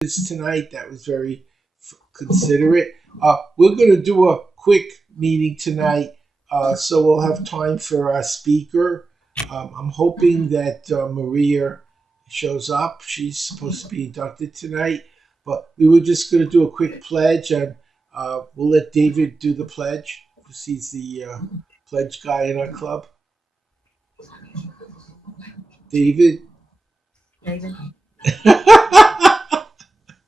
this tonight. That was very considerate. We're going to do a quick meeting tonight, so we'll have time for our speaker. I'm hoping that Maria shows up. She's supposed to be inducted tonight, but we were just going to do a quick pledge, and we'll let David do the pledge because he's the pledge guy in our club. David. David.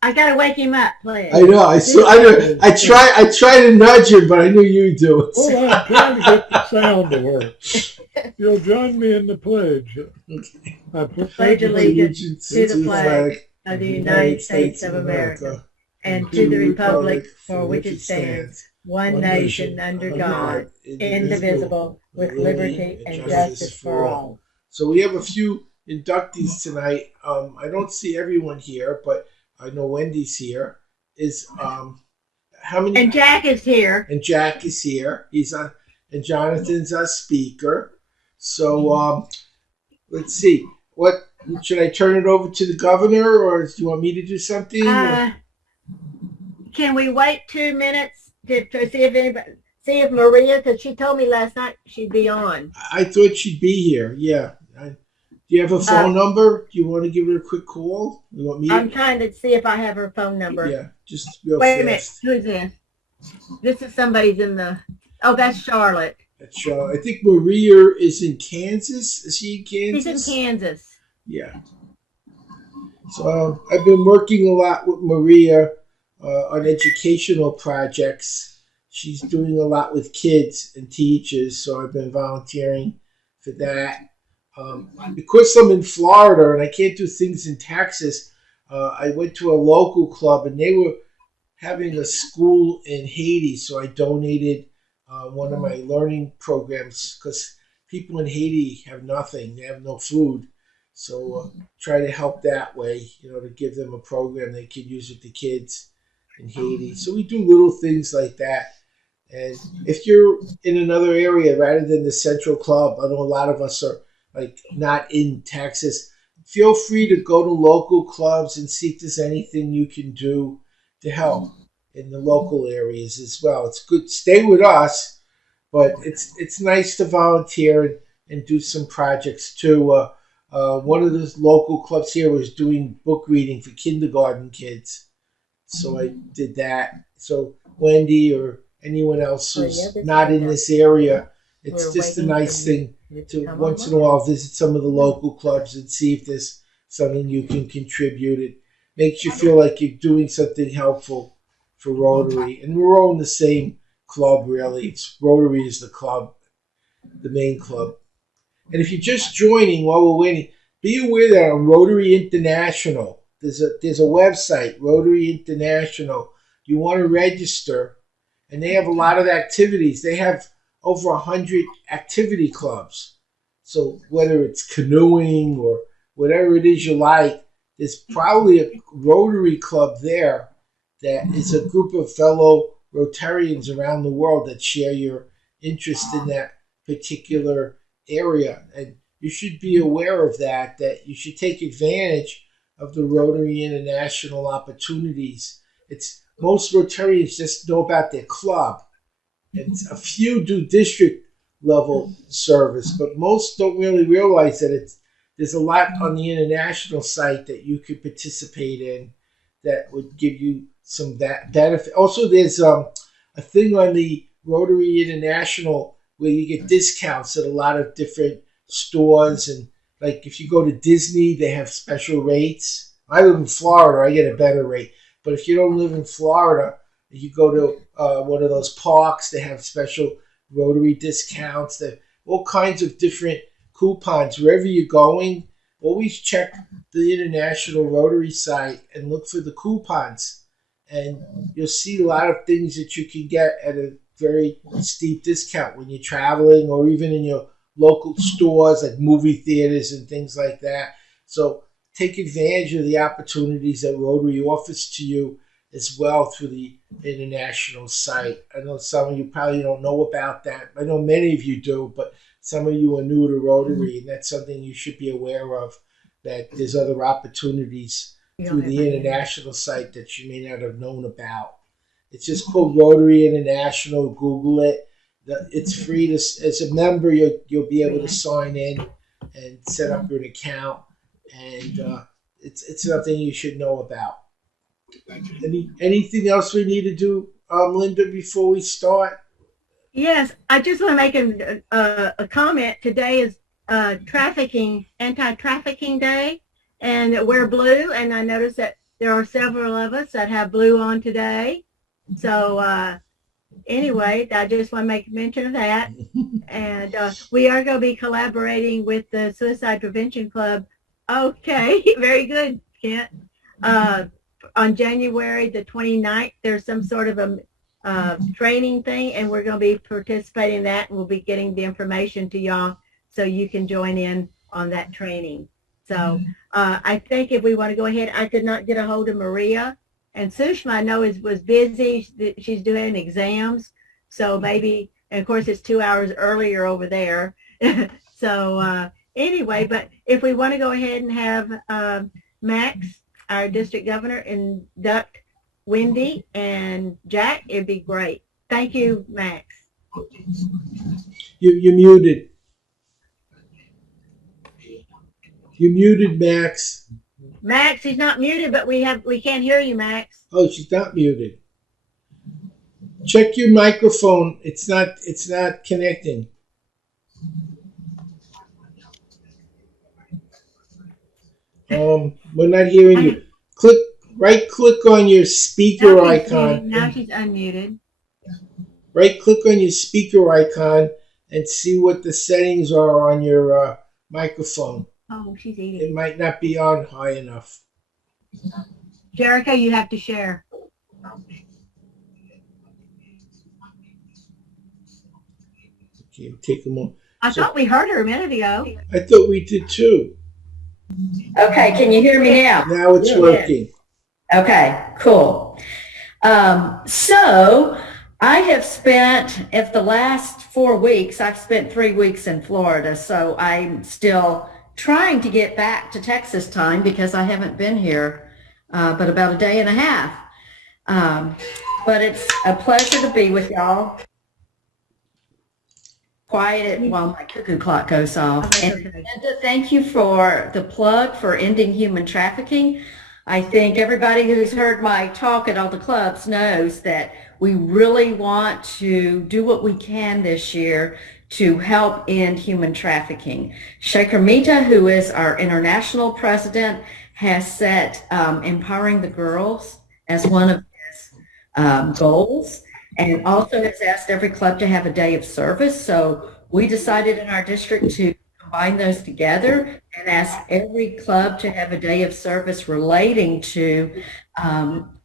I gotta wake him up, please. I know. I try to nudge him, but I knew you'd do it. Well, I'm trying to get the sound to work. You'll join me in the pledge. Okay. I Pledge allegiance to the flag of the United States of America and to the republic for which it stands, one nation under God, indivisible, with liberty and justice for all. So we have a few inductees tonight. I don't see everyone here, but I know Wendy's here. Is how many? And Jack is here. And Jack is here. He's on, and Jonathan's our speaker. So let's see. What should I turn it over to the governor, or do you want me to do something? Can we wait 2 minutes to see if Maria, because she told me last night she'd be on. I thought she'd be here. Yeah. Do you have a phone number? Do you want to give her a quick call? You want me? I'm trying to see if I have her phone number. Yeah, just real Wait fast. a minute. Who's in? This is somebody's in the. Oh, that's Charlotte. That's Charlotte. I think Maria is in Kansas. Is she in Kansas? She's in Kansas. Yeah. So I've been working a lot with Maria on educational projects. She's doing a lot with kids and teachers, so I've been volunteering for that. Because I'm in Florida and I can't do things in Texas, I went to a local club and they were having a school in Haiti, so I donated one of my learning programs because people in Haiti have nothing; they have no food. So try to help that way, to give them a program they could use with the kids in Haiti. So we do little things like that. And if you're in another area rather than the central club, I know a lot of us are not in Texas, feel free to go to local clubs and see if there's anything you can do to help in the local areas as well. It's good. Stay with us, but it's nice to volunteer and do some projects too. One of the local clubs here was doing book reading for kindergarten kids. So I did that. So Wendy or anyone else who's not in this area, it's just a nice thing to once in a while visit some of the local clubs and see if there's something you can contribute. It makes you feel like you're doing something helpful for Rotary. And we're all in the same club, really. It's Rotary is the club, the main club. And if you're just joining while we're waiting, be aware that on Rotary International, there's a website, Rotary International. You want to register, and they have a lot of activities. They have over 100 activity clubs. So whether it's canoeing or whatever it is you like, there's probably a Rotary club there that is a group of fellow Rotarians around the world that share your interest in that particular area. And you should be aware of that you should take advantage of the Rotary International opportunities. Most Rotarians just know about their club. And a few do district level service, but most don't really realize that there's a lot on the international site that you could participate in that would give you some benefit. Also, there's a thing on the Rotary International where you get discounts at a lot of different stores, and like if you go to Disney, they have special rates. I live in Florida, I get a better rate. But if you don't live in Florida, you go to one of those parks, they have special Rotary discounts. There are all kinds of different coupons. Wherever you're going, always check the International Rotary site and look for the coupons. And you'll see a lot of things that you can get at a very steep discount when you're traveling or even in your local stores like movie theaters and things like that. So take advantage of the opportunities that Rotary offers to you as well through the international site. I know some of you probably don't know about that. I know many of you do, but some of you are new to Rotary, and that's something you should be aware of, that there's other opportunities through the international site that you may not have known about. It's just called Rotary International. Google it. It's free to, as a member, you'll be able to sign in and set up an account, and it's something you should know about. Anything else we need to do, Linda, before we start? Yes, I just want to make a comment. Today is anti-trafficking day, and we're blue, and I noticed that there are several of us that have blue on today. So anyway, I just want to make mention of that. And we are going to be collaborating with the Suicide Prevention Club. Okay, very good, Kent. On January the 29th, there's some sort of a training thing, and we're going to be participating in that, and we'll be getting the information to y'all so you can join in on that training. So I think if we want to go ahead, I could not get a hold of Maria, and Sushma I know was busy. She's doing exams, so maybe, and of course it's 2 hours earlier over there. So anyway, but if we want to go ahead and have Max, our district governor, induct Wendy and Jack, it'd be great. Thank you, Max. You're muted. You're muted, Max. Max, he's not muted, but we can't hear you, Max. Oh, she's not muted. Check your microphone. It's not connecting. We're not hearing you. Right click on your speaker icon. Now she's unmuted. Right click on your speaker icon and see what the settings are on your microphone. Oh, she's eating. It might not be on high enough. Jericho, you have to share. Okay, take a moment. I thought we heard her a minute ago. I thought we did too. Okay, can you hear me now? Now it's working. Okay, cool. So I have spent, if the last 4 weeks, I've spent 3 weeks in Florida, so I'm still trying to get back to Texas time because I haven't been here but about a day and a half. But it's a pleasure to be with y'all. Quiet while my cuckoo clock goes off. And Linda, thank you for the plug for ending human trafficking. I think everybody who's heard my talk at all the clubs knows that we really want to do what we can this year to help end human trafficking. Shekhar Mehta, who is our international president, has set empowering the girls as one of his goals, and also has asked every club to have a day of service. So we decided in our district to combine those together and ask every club to have a day of service relating to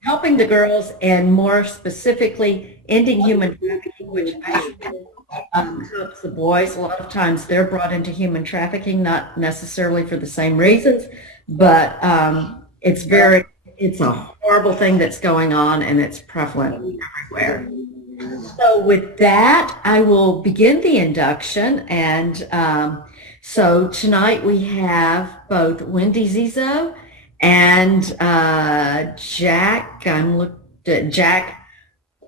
helping the girls, and more specifically ending human trafficking, which actually helps the boys. A lot of times they're brought into human trafficking, not necessarily for the same reasons, but it's a horrible thing that's going on, and it's prevalent everywhere. So with that, I will begin the induction. And so tonight we have both Wendy Zizo and Jack. Jack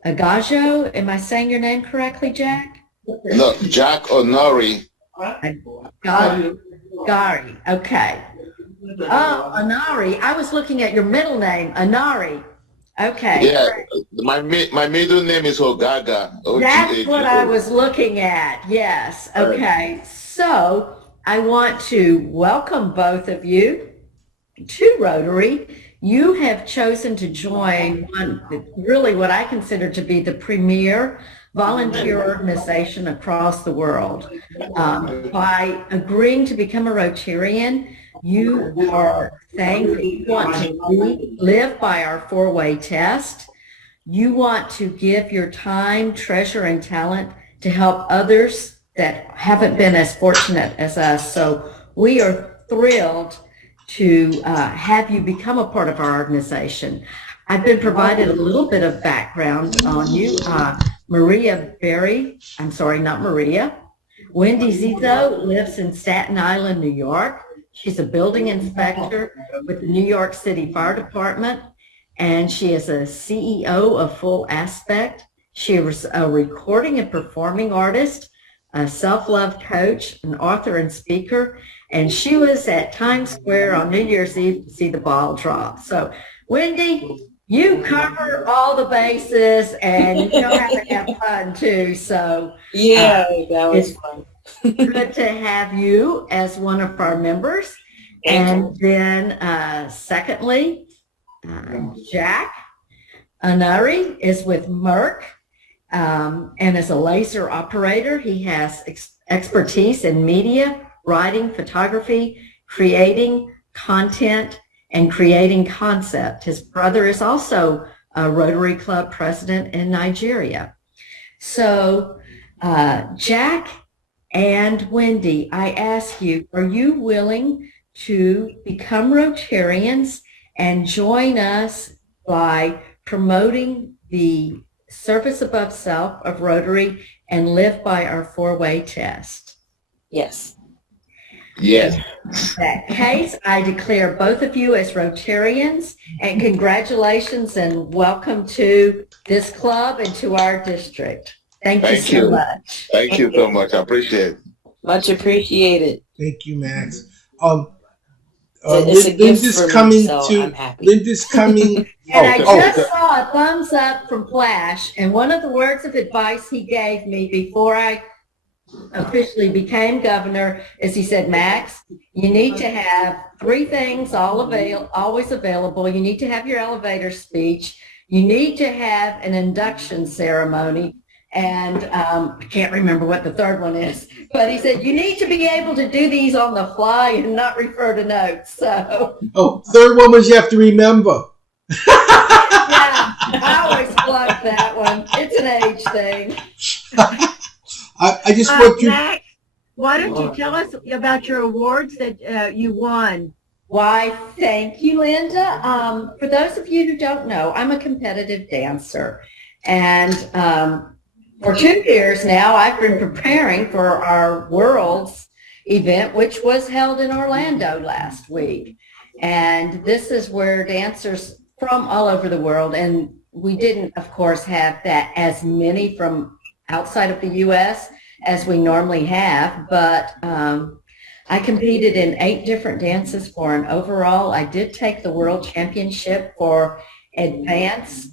Agajo. Am I saying your name correctly, Jack? No, Jack Onori. Gari. Okay. Oh, Anari. I was looking at your middle name, Anari. Okay. Yeah, my middle name is Ogaga. That's what I was looking at. Yes. Okay. So I want to welcome both of you to Rotary. You have chosen to join really what I consider to be the premier volunteer organization across the world. By agreeing to become a Rotarian, you are saying that you want to live by our 4-way test. You want to give your time, treasure, and talent to help others that haven't been as fortunate as us. So we are thrilled to have you become a part of our organization. I've been provided a little bit of background on you. Maria Berry, I'm sorry, not Maria. Wendy Zizo lives in Staten Island, New York. She's a building inspector with the New York City Fire Department, and she is a CEO of Full Aspect. She was a recording and performing artist, a self-love coach, an author and speaker, and she was at Times Square on New Year's Eve to see the ball drop. So, Wendy, you cover all the bases, and you know how to have fun too. So, Yeah, that was fun. good to have you as one of our members. And then, secondly, Jack Anari is with Merck. And as a laser operator, he has expertise in media, writing, photography, creating content, and creating concept. His brother is also a Rotary Club president in Nigeria. So, Jack and Wendy, I ask you, are you willing to become Rotarians and join us by promoting the service above self of Rotary and live by our 4-way test? Yes. Yes. In that case, I declare both of you as Rotarians, and congratulations and welcome to this club and to our district. Thank you so much. Thank you so much. I appreciate it. Much appreciated. Thank you, Max. It's a gift Linda's for me, coming so to. I'm happy. Linda's coming. And I just saw a thumbs up from Flash, and one of the words of advice he gave me before I officially became governor is he said, Max, you need to have 3 things always available. You need to have your elevator speech. You need to have an induction ceremony. And I can't remember what the third one is, but he said, you need to be able to do these on the fly and not refer to notes. So, third one was you have to remember. yeah, I always plug that one. It's an age thing. I just want you. Max, why don't you tell us about your awards that you won? Why, thank you, Linda. For those of you who don't know, I'm a competitive dancer. And for 2 years now, I've been preparing for our Worlds event, which was held in Orlando last week. And this is where dancers from all over the world, and we didn't, of course, have that as many from outside of the U.S. as we normally have, but I competed in 8 different dances for an overall. I did take the world championship for advanced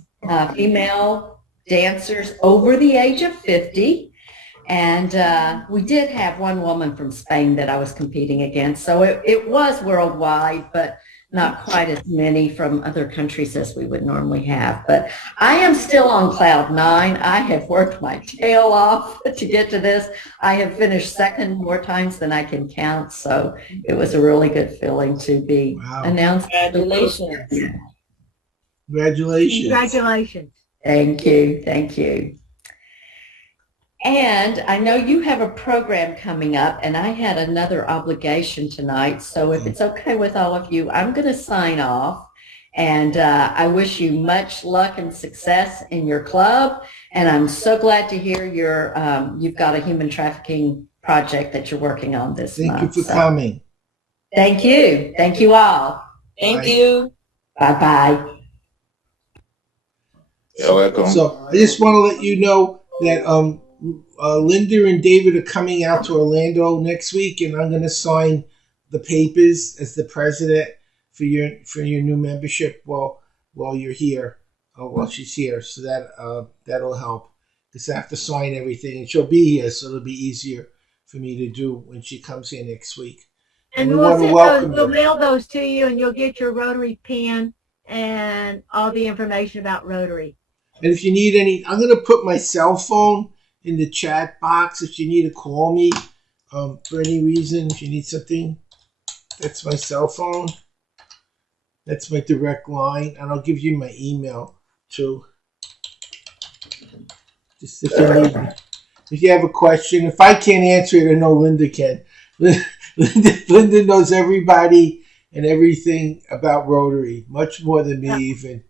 female dancers over the age of 50. And we did have one woman from Spain that I was competing against. So it was worldwide, but not quite as many from other countries as we would normally have. But I am still on cloud 9. I have worked my tail off to get to this. I have finished second more times than I can count. So it was a really good feeling to be announced. Congratulations. Congratulations. Congratulations. Thank you. Thank you. And I know you have a program coming up, and I had another obligation tonight. So if it's okay with all of you, I'm going to sign off. And I wish you much luck and success in your club. And I'm so glad to hear you've got a human trafficking project that you're working on this month. Thank you for coming. Thank you. Thank you all. Thank you. Bye-bye. You're welcome. So I just want to let you know that Linda and David are coming out to Orlando next week, and I'm going to sign the papers as the president for your new membership while you're here, while she's here. So that'll help, because I have to sign everything, and she'll be here, so it'll be easier for me to do when she comes here next week. And we want to welcome we'll mail those to you, and you'll get your Rotary pin and all the information about Rotary. And if you need any, I'm going to put my cell phone in the chat box if you need to call me for any reason. If you need something, that's my cell phone. That's my direct line. And I'll give you my email too. Just if you have a question. If I can't answer it, I know Linda can. Linda knows everybody and everything about Rotary, much more than me even.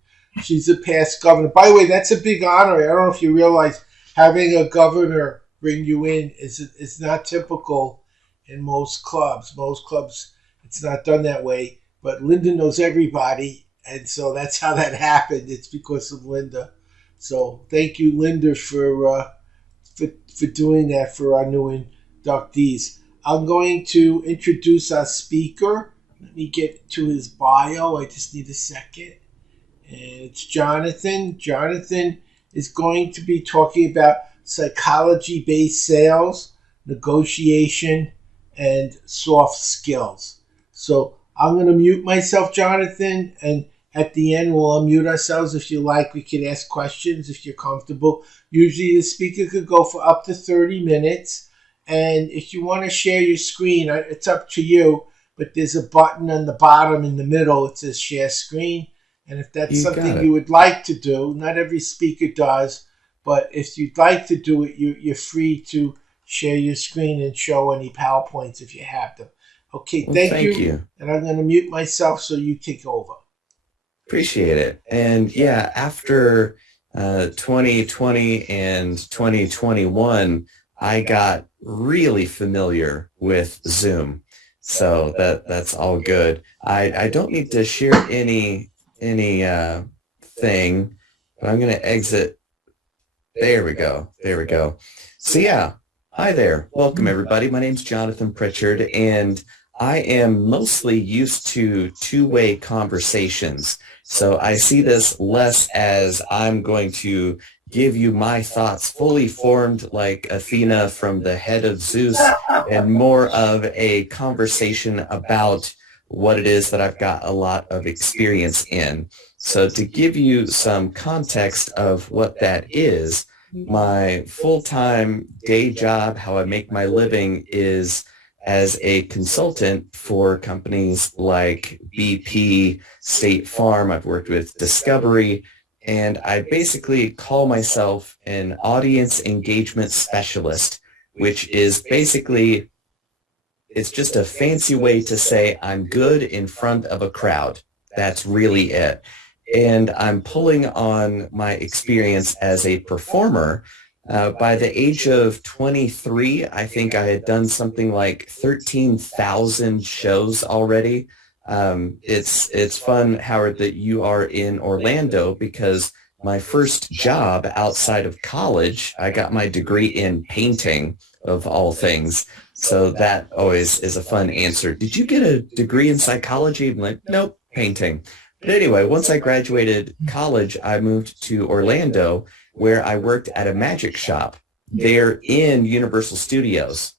She's a past governor. By the way, that's a big honor. I don't know if you realize having a governor bring you in is not typical in most clubs. Most clubs It's not done that way. But Linda knows everybody, and so that's how that happened. It's because of Linda. So thank you, Linda, for doing that for our new inductees. I'm going to introduce our speaker. Let me get to his bio. I just need a second. And it's Jonathan. Jonathan is going to be talking about psychology-based sales, negotiation, and soft skills. So I'm going to mute myself, Jonathan, and at the end we'll unmute ourselves. If you like, we can ask questions if you're comfortable. Usually the speaker could go for up to 30 minutes. And if you want to share your screen, it's up to you. But there's a button on the bottom in the middle. It says share screen. And if that's something you would like to do, not every speaker does, but if you'd like to do it, you're free to share your screen and show any PowerPoints if you have them. Okay, thank you. And I'm going to mute myself so you take over. Appreciate it. And yeah, after 2020 and 2021, I got really familiar with Zoom. So that's all good. I don't need to share any thing, but I'm going to exit. There we go. So yeah, hi there. Welcome everybody. My name's Jonathan Pritchard, and I am mostly used to two-way conversations. So I see this less as I'm going to give you my thoughts fully formed like Athena from the head of Zeus, and more of a conversation about what it is that I've got a lot of experience in. So to give you some context of what that is, my full-time day job, how I make my living, is as a consultant for companies like BP, State Farm. I've worked with Discovery, and I basically call myself an audience engagement specialist, which is basically, it's just a fancy way to say I'm good in front of a crowd. That's really it. And I'm pulling on my experience as a performer. By the age of 23, I think I had done something like 13,000 shows already. It's fun, Howard, that you are in Orlando, because my first job outside of college, I got my degree in painting, of all things. So that always is a fun answer. Did you get a degree in psychology? I'm like, nope, painting. But anyway, once I graduated college, I moved to Orlando, where I worked at a magic shop there in Universal Studios.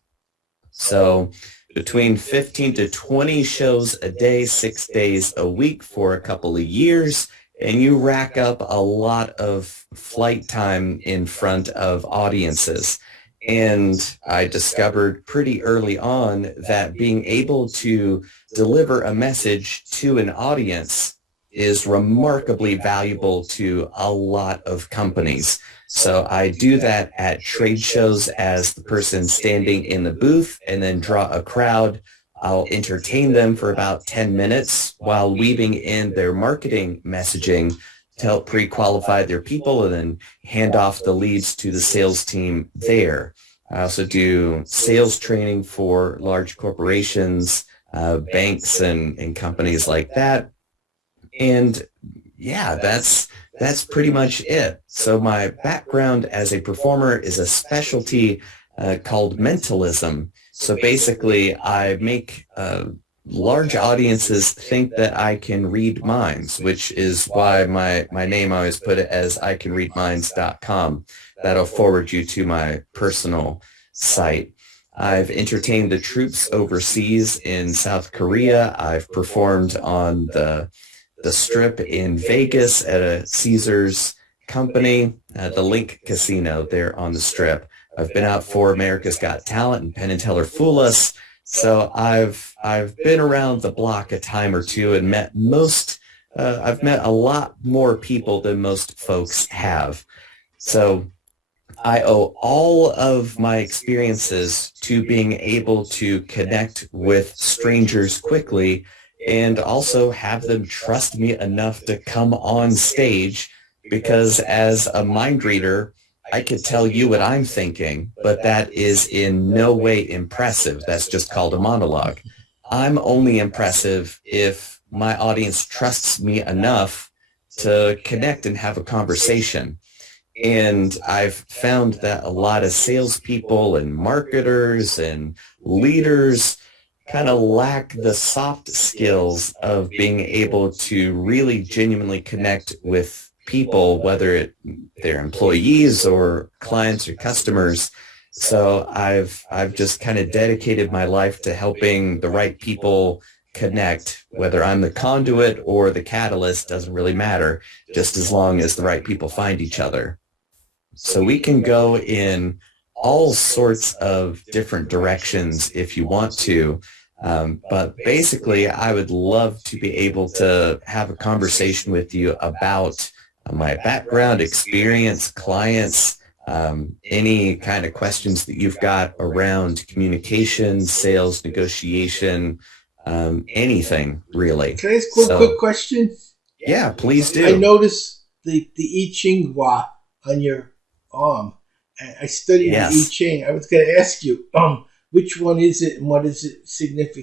So between 15 to 20 shows a day, 6 days a week for a couple of years, and you rack up a lot of flight time in front of audiences. And I discovered pretty early on that being able to deliver a message to an audience is remarkably valuable to a lot of companies. So I do that at trade shows as the person standing in the booth, and then draw a crowd. I'll entertain them for about 10 minutes while weaving in their marketing messaging to help pre-qualify their people, and then hand off the leads to the sales team there. I also do sales training for large corporations, banks, and companies like that. And yeah, that's pretty much it. So my background as a performer is a specialty called mentalism. So basically, I make large audiences think that I can read minds, which is why my name, I always put it as icanreadminds.com. That'll forward you to my personal site. I've entertained the troops overseas in South Korea. I've performed on the Strip in Vegas at a Caesars company, the Link Casino there on the Strip. I've been out for America's Got Talent and Penn and Teller Fool Us. So I've been around the block a time or two and I've met a lot more people than most folks have. So I owe all of my experiences to being able to connect with strangers quickly, and also have them trust me enough to come on stage, because as a mind reader, I could tell you what I'm thinking, but that is in no way impressive. That's just called a monologue. I'm only impressive if my audience trusts me enough to connect and have a conversation. And I've found that a lot of salespeople and marketers and leaders kind of lack the soft skills of being able to really genuinely connect with people, whether they're employees or clients or customers. So I've just kind of dedicated my life to helping the right people connect, whether I'm the conduit or the catalyst, doesn't really matter, just as long as the right people find each other. So we can go in all sorts of different directions if you want to. But basically, I would love to be able to have a conversation with you about my background, experience, clients, any kind of questions that you've got around communication, sales, negotiation, anything really. Can I ask one quick question? Yeah, please do. I noticed the I Ching Hua on your arm. I studied the I Ching. I was going to ask you, which one is it and what does it signify?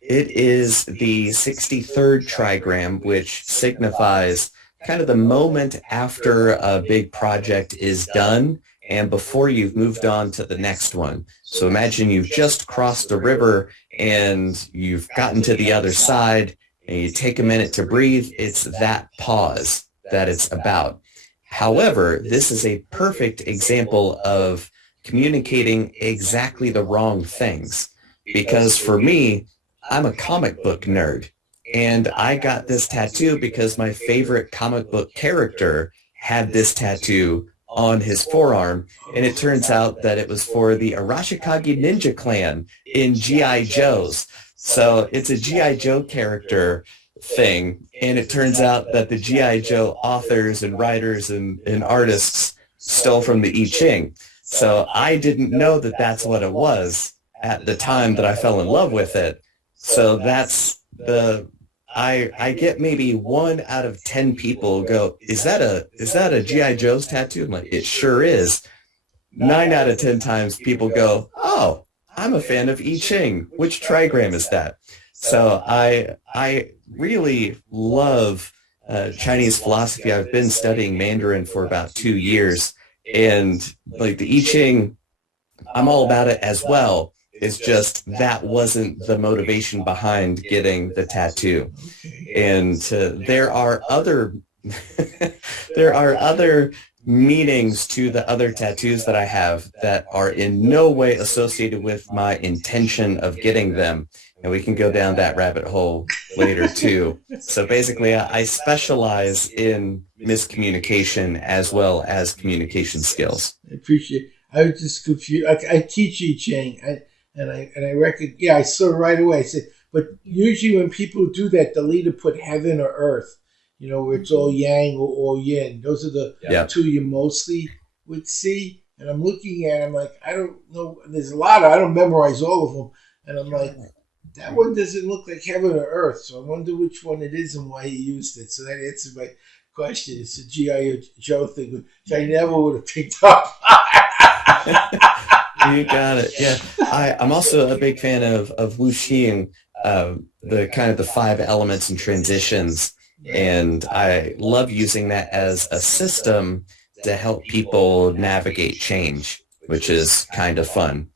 It is the 63rd trigram, which signifies kind of the moment after a big project is done and before you've moved on to the next one. So imagine you've just crossed a river and you've gotten to the other side and you take a minute to breathe. It's that pause that it's about. However, this is a perfect example of communicating exactly the wrong things. Because for me, I'm a comic book nerd. And I got this tattoo because my favorite comic book character had this tattoo on his forearm. And it turns out that it was for the Arashikage Ninja Clan in G.I. Joe's. So it's a G.I. Joe character thing. And it turns out that the G.I. Joe authors and writers and artists stole from the I Ching. So I didn't know that that's what it was at the time that I fell in love with it. So that's I get maybe 1 out of 10 people go, is that a G.I. Joe's tattoo? I'm like, it sure is. 9 out of 10 times people go, oh, I'm a fan of I Ching. Which trigram is that? So I really love Chinese philosophy. I've been studying Mandarin for about 2 years, and like the I Ching, I'm all about it as well. It's just that wasn't the motivation behind getting the tattoo. And there are other meanings to the other tattoos that I have that are in no way associated with my intention of getting them. And we can go down that rabbit hole later too. So basically, I specialize in miscommunication as well as communication skills. I appreciate it. I was just confused. I teach I Ching. I reckon, I saw right away. I said, but usually when people do that, they'll either put heaven or earth, where it's all yang or all yin. Those are the two you mostly would see. And I'm looking at it, I'm like, I don't know. There's a lot I don't memorize all of them. And I'm like, that one doesn't look like heaven or earth. So I wonder which one it is and why he used it. So that answers my question. It's a G.I. Joe thing, which I never would have picked up. You got it. Yeah, I'm also a big fan of Wuxing, the kind of the 5 elements and transitions, and I love using that as a system to help people navigate change, which is kind of fun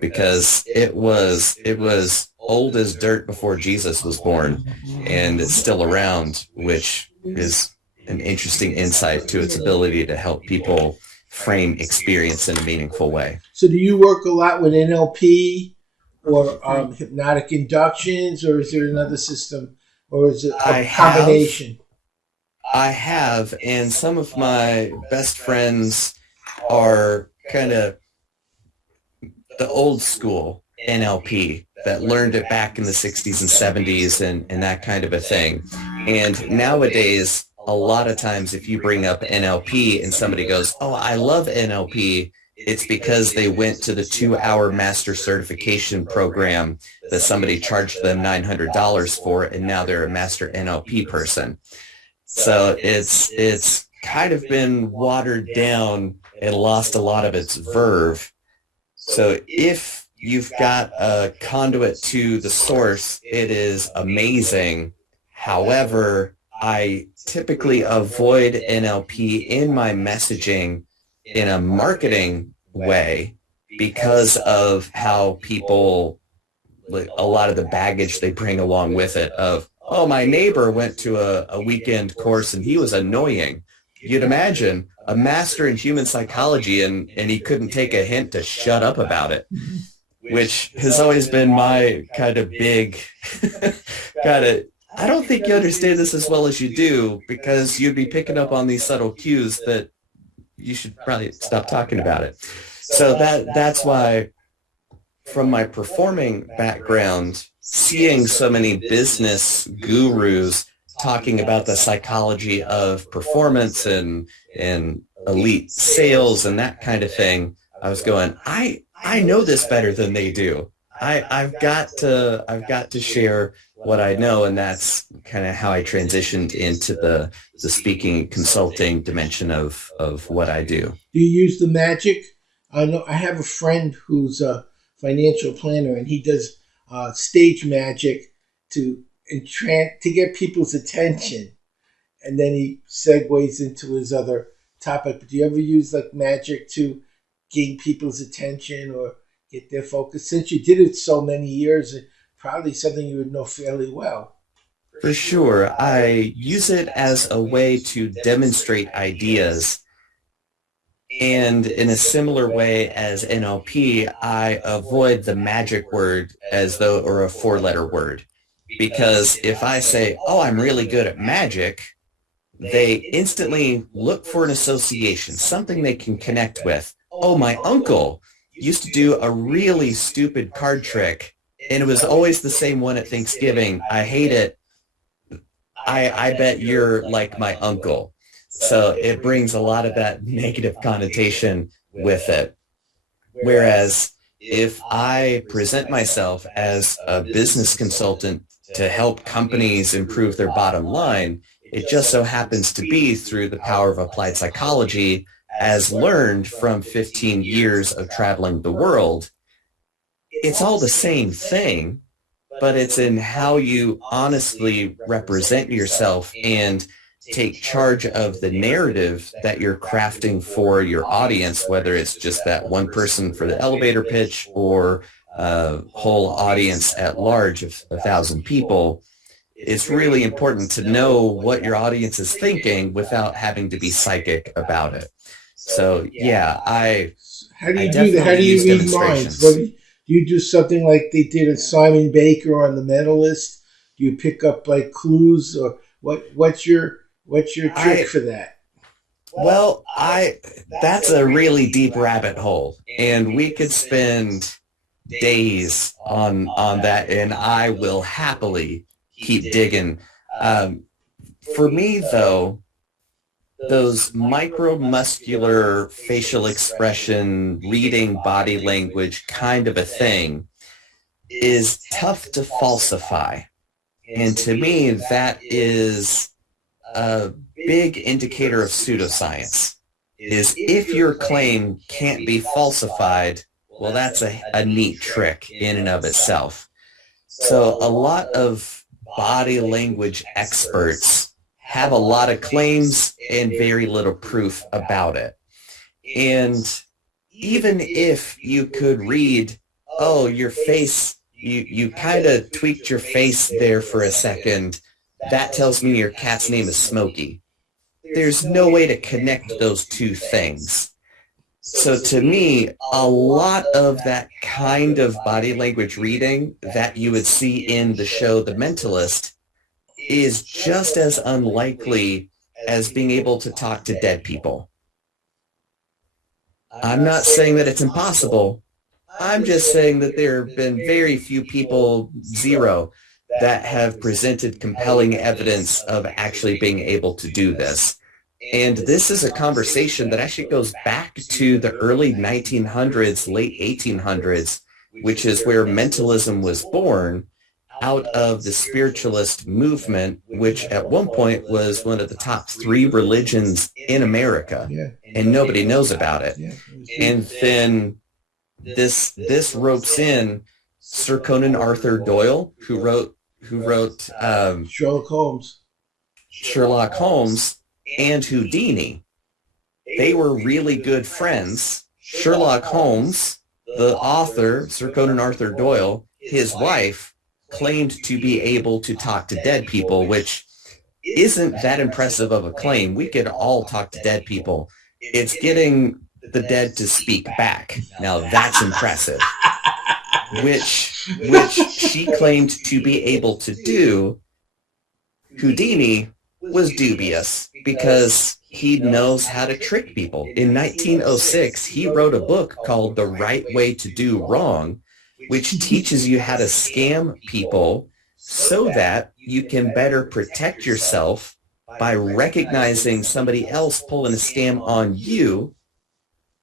because it was old as dirt before Jesus was born, and it's still around, which is an interesting insight to its ability to help people frame experience in a meaningful way. So do you work a lot with NLP or hypnotic inductions, or is there another system, or is it a combination? I have, and some of my best friends are kind of the old school NLP that learned it back in the 60s and 70s and that kind of a thing. And nowadays, a lot of times if you bring up NLP and somebody goes, oh, I love NLP, it's because they went to the 2-hour master certification program that somebody charged them $900 for, and now they're a master NLP person. So it's kind of been watered down and lost a lot of its verve. So if you've got a conduit to the source, it is amazing. However, I typically avoid NLP in my messaging in a marketing way because of how people, like, a lot of the baggage they bring along with it of, oh, my neighbor went to a weekend course and he was annoying. You'd imagine a master in human psychology and he couldn't take a hint to shut up about it, which has always been my kind of big I don't think you understand this as well as you do, because you'd be picking up on these subtle cues that you should probably stop talking about it. So that's why, from my performing background, seeing so many business gurus talking about the psychology of performance and elite sales and that kind of thing, I was going, I know this better than they do. I've got to share what I know, and that's kind of how I transitioned into the speaking consulting dimension of what I do. Do you use the magic? I know I have a friend who's a financial planner, and he does stage magic to get people's attention, and then he segues into his other topic. But do you ever use like magic to gain people's attention or get their focus? Since you did it so many years, it's probably something you would know fairly well. For sure. I use it as a way to demonstrate ideas. And in a similar way as NLP, I avoid the magic word as though or a four-letter word. Because if I say, oh, I'm really good at magic, they instantly look for an association, something they can connect with. Oh, my uncle used to do a really stupid card trick, and it was always the same one at Thanksgiving. I hate it. I bet you're like my uncle. So it brings a lot of that negative connotation with it. Whereas if I present myself as a business consultant to help companies improve their bottom line, it just so happens to be through the power of applied psychology, as learned from 15 years of traveling the world. It's all the same thing, but it's in how you honestly represent yourself and take charge of the narrative that you're crafting for your audience, whether it's just that one person for the elevator pitch or a whole audience at large of 1,000 people. It's really important to know what your audience is thinking without having to be psychic about it. So yeah, how do you do that? How do you read minds? Do you do something like they did in Simon Baker on The Mentalist? Do you pick up like clues, or what's your trick for that? Well, that's a really deep rabbit hole, and we could spend days on that, and I will happily keep digging. For me, though, those micromuscular facial expression, reading body language kind of a thing is tough to falsify. And to me, that is a big indicator of pseudoscience, is if your claim can't be falsified, well, that's a neat trick in and of itself. So a lot of body language experts have a lot of claims and very little proof about it. And even if you could read, oh, your face, you kind of tweaked your face there for a second, that tells me your cat's name is Smokey. There's no way to connect those two things. So to me, a lot of that kind of body language reading that you would see in the show The Mentalist is just as unlikely as being able to talk to dead people. I'm not saying that it's impossible. I'm just saying that there have been very few people, zero, that have presented compelling evidence of actually being able to do this. And this is a conversation that actually goes back to the early 1900s, late 1800s, which is where mentalism was born out of the spiritualist movement, which at one point was one of the top 3 religions in America, and nobody knows about it. And then this ropes in Sir Conan Arthur Doyle, who wrote Sherlock Holmes and Houdini. They were really good friends. Sherlock Holmes, the author, Sir Conan Arthur Doyle, his wife claimed to be able to talk to dead people, which isn't that impressive of a claim. We could all talk to dead people. It's getting the dead to speak back. Now that's impressive. Which she claimed to be able to do. Houdini was dubious because he knows how to trick people. In 1906, he wrote a book called The Right Way to Do Wrong, which teaches you how to scam people so that you can better protect yourself by recognizing somebody else pulling a scam on you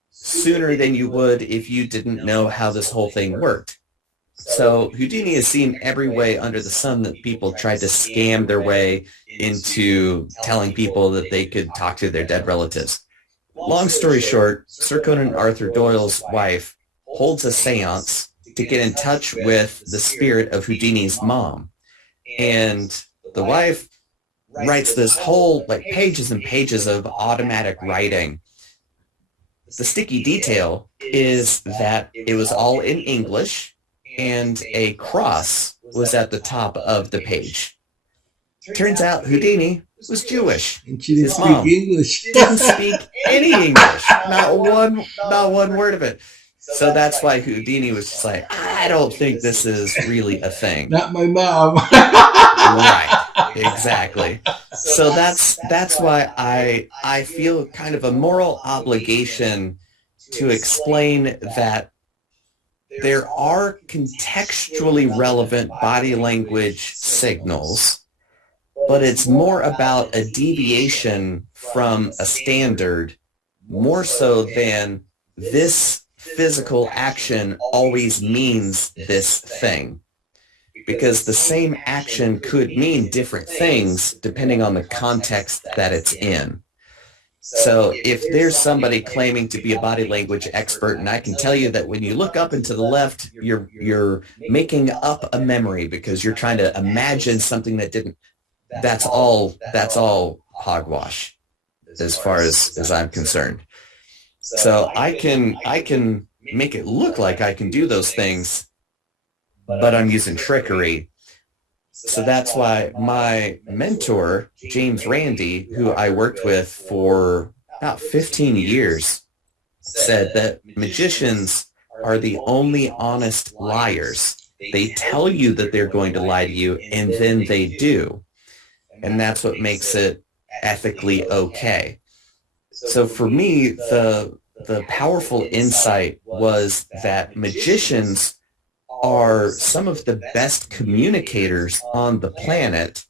sooner than you would if you didn't know how this whole thing worked. So Houdini has seen every way under the sun that people tried to scam their way into telling people that they could talk to their dead relatives. Long story short, Sir Conan Arthur Doyle's wife holds a seance to get in touch with the spirit of Houdini's mom. And the wife writes this whole, pages and pages of automatic writing. The sticky detail is that it was all in English, and a cross was at the top of the page. Turns out Houdini was Jewish. And she didn't His mom speak English. didn't speak any English, not one word of it. So that's why Houdini was just like, I don't think this is really a thing. Not my mom. Right, exactly. So that's why I feel kind of a moral obligation to explain that there are contextually relevant body language signals, but it's more about a deviation from a standard more so than this physical action always means this thing. Because the same action could mean different things depending on the context that it's in. So if there's somebody claiming to be a body language expert, and I can tell you that when you look up and to the left, you're making up a memory because you're trying to imagine something that didn't. That's all hogwash as far as I'm concerned. So I can make it look like I can do those things, but I'm using trickery. So that's why my mentor, James Randi, who I worked with for about 15 years, said that magicians are the only honest liars. They tell you that they're going to lie to you, and then they do. And that's what makes it ethically okay. So for me, the powerful insight was that magicians are some of the best communicators on the planet,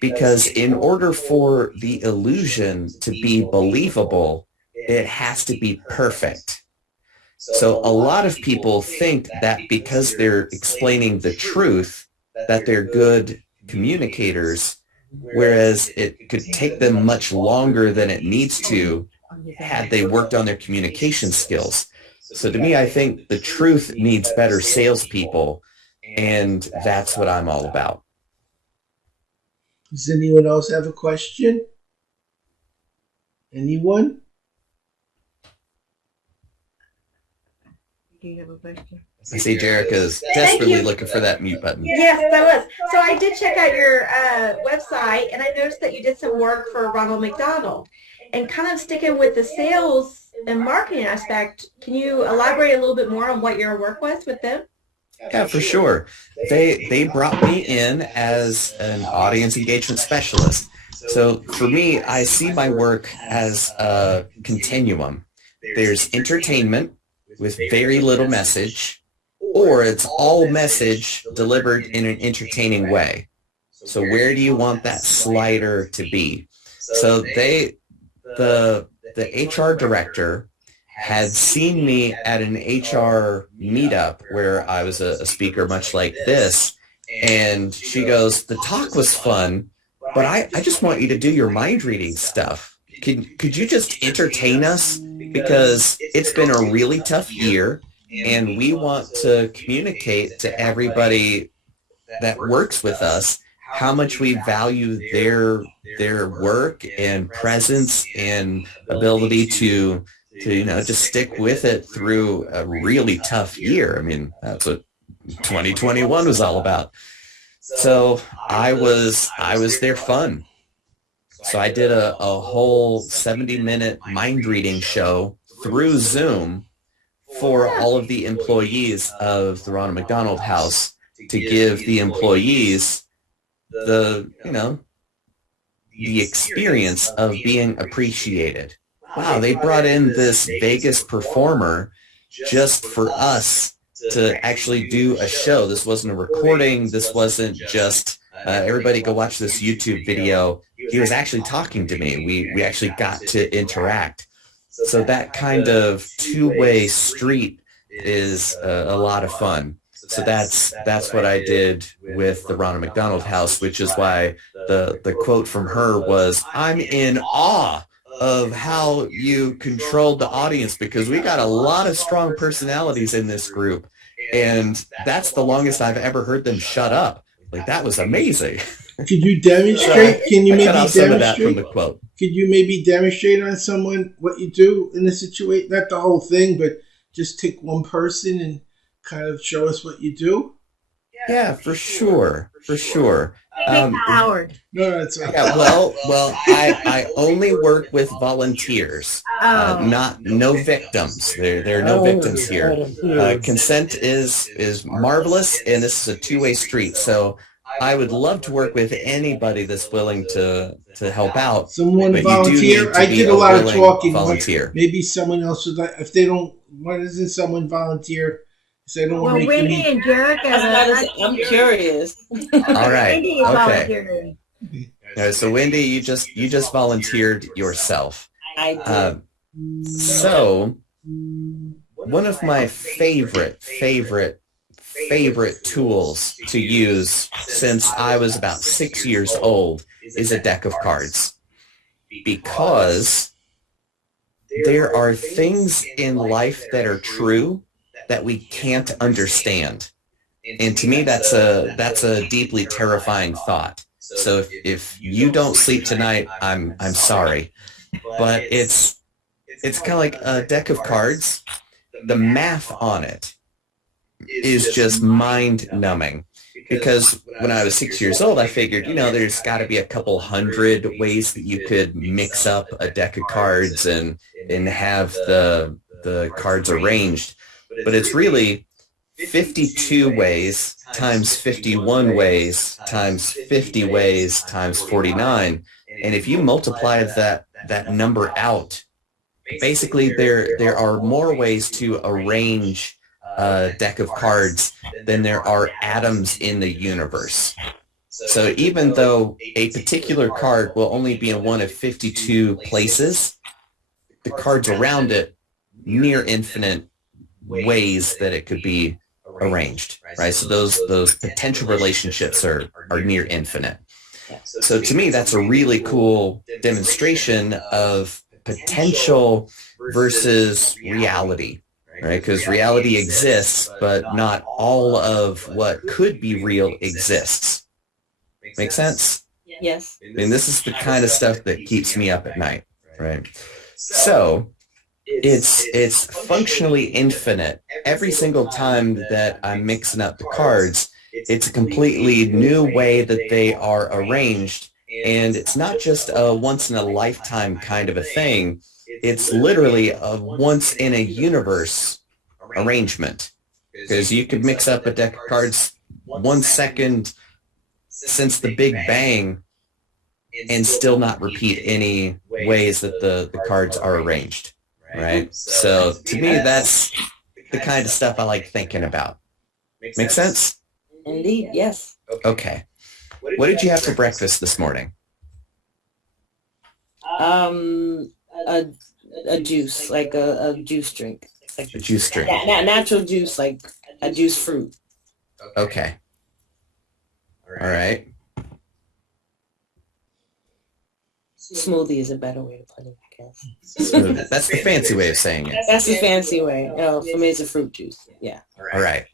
because in order for the illusion to be believable, it has to be perfect. So a lot of people think that because they're explaining the truth, that they're good communicators, whereas it could take them much longer than it needs to had they worked on their communication skills. So to me, I think the truth needs better salespeople, and that's what I'm all about. Does anyone else have a question? Anyone? Do you have a question? I see Jerica's desperately looking for that mute button. Yes, I was. So I did check out your website, and I noticed that you did some work for Ronald McDonald. And kind of sticking with the sales and marketing aspect, can you elaborate a little bit more on what your work was with them? Yeah, for sure. They brought me in as an audience engagement specialist. So for me, I see my work as a continuum. There's entertainment with very little message, or it's all message delivered in an entertaining way. So where do you want that slider to be? So the HR director had seen me at an HR meetup where I was a speaker much like this, and she goes, the talk was fun, but I just want you to do your mind reading stuff. Could you just entertain us? Because it's been a really tough year. and we want to communicate to everybody that works with us how much we value their work and presence and ability to just stick with it through a really tough year. I mean, that's what 2021 was all about. So I was their fun. So I did a whole 70-minute mind reading show through Zoom for all of the employees of the Ronald McDonald House to give the employees the experience of being appreciated. Wow, they brought in this Vegas performer just for us to actually do a show. This wasn't a recording. This wasn't just everybody go watch this YouTube video. He was actually talking to me. We actually got to interact. So that kind of two-way street is a lot of fun. So that's what I did with the Ronald McDonald House, which is why the quote from her was, "I'm in awe of how you controlled the audience, because we got a lot of strong personalities in this group, and that's the longest I've ever heard them shut up. Like, that was amazing." Could you demonstrate? Can you I maybe cut off some of that from demonstrate? the quote. Could you maybe demonstrate on someone what you do in this situation? Not the whole thing, but just take one person and kind of show us what you do. Yeah, for sure. Howard. No, that's okay. Yeah, well, I only work with volunteers, no victims. There are no victims here. Consent is marvelous, and this is a two-way street. So I would love to work with anybody that's willing to help out. Someone But you do volunteer. need to I be did a lot of willing talking. volunteer. Maybe someone else would like. If they don't, why doesn't someone volunteer? Because they don't Well, want to make Wendy me. and Derek I'm curious. All right. Wendy is Okay. volunteering. So Wendy, you just volunteered yourself. I did. So one of my favorite tools to use since I was about 6 years old is a deck of cards, because there are things in life that are true that we can't understand. And to me, that's a deeply terrifying thought. So if you don't sleep tonight, I'm sorry. But it's kind of like a deck of cards. The math on it is just mind-numbing. Because when I was 6 years old, I figured, there's got to be a couple hundred ways that you could mix up a deck of cards and have the cards arranged. But it's really 52 ways times 51 ways times 50 ways times 49. And if you multiply that number out, basically there are more ways to arrange a deck of cards than there are atoms in the universe. So even though a particular card will only be in one of 52 places, the cards around it, near infinite ways that it could be arranged, right? So those potential relationships are near infinite. So to me, that's a really cool demonstration of potential versus reality, right? Because reality exists, but not all of what could be real exists. Make sense? Yes. I mean, this is the kind of stuff that keeps me up at night, right? So it's functionally infinite. Every single time that I'm mixing up the cards, it's a completely new way that they are arranged. And it's not just a once-in-a-lifetime kind of a thing. It's literally a once-in-a-universe arrangement. Because you could mix up a deck of cards 1 second since the Big Bang and still not repeat any ways that the cards are arranged. Right? So to me, that's the kind of stuff I like thinking about. Make sense? Indeed, yes. Okay. What did you have for breakfast this morning? A juice, like a juice drink. Like A juice drink. natural juice, like a juice fruit. Okay. All right. Smoothie is a better way to put it. Smooth. That's the fancy way of saying it. That's the fancy way. For me, it's a fruit juice. Yeah. All right.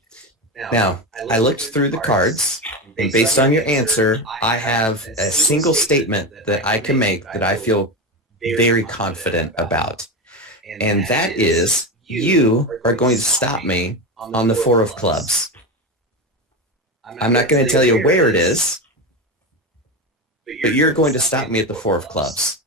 Now, I looked through the cards, and based on your answer, I have a single statement that I can make that I feel very confident about. And that is, you are going to stop me on the 4 of clubs. I'm not going to tell you where it is, but you're going to stop me at the 4 of clubs.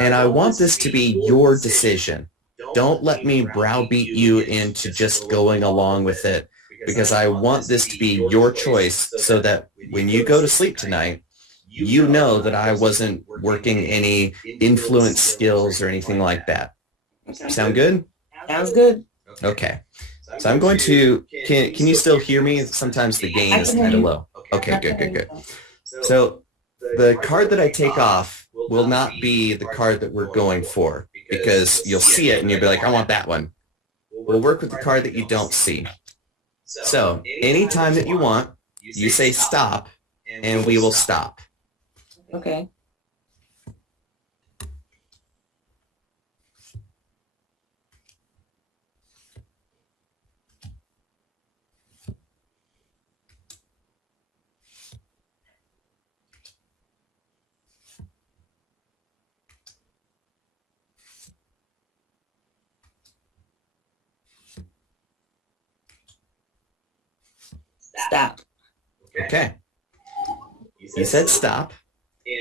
And I want this to be your decision. Don't let me browbeat you into just going along with it, because I want this to be your choice so that when you go to sleep tonight, you know that I wasn't working any influence skills or anything like that. Sound good? Sounds good. Okay. So I'm going to, can you still hear me? Sometimes the gain is kind of low. Okay, good. So the card that I take off will not be the card that we're going for, because you'll see it and you'll be like, I want that one. We'll work with the card that you don't see. So anytime that you want, you say stop, and we will stop. Okay. Stop. Okay. You said stop,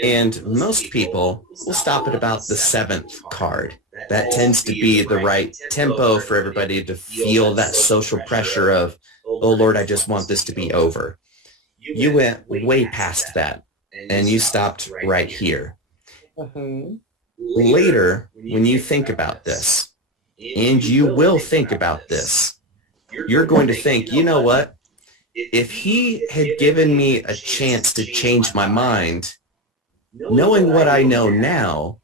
and most people will stop at about the 7th card. That tends to be the right tempo for everybody to feel that social pressure of, oh Lord, I just want this to be over. You went way past that, and you stopped right here. Mm-hmm. Later, when you think about this, and you will think about this, you're going to think, you know what? If he had given me a chance to change my mind, knowing what I know now,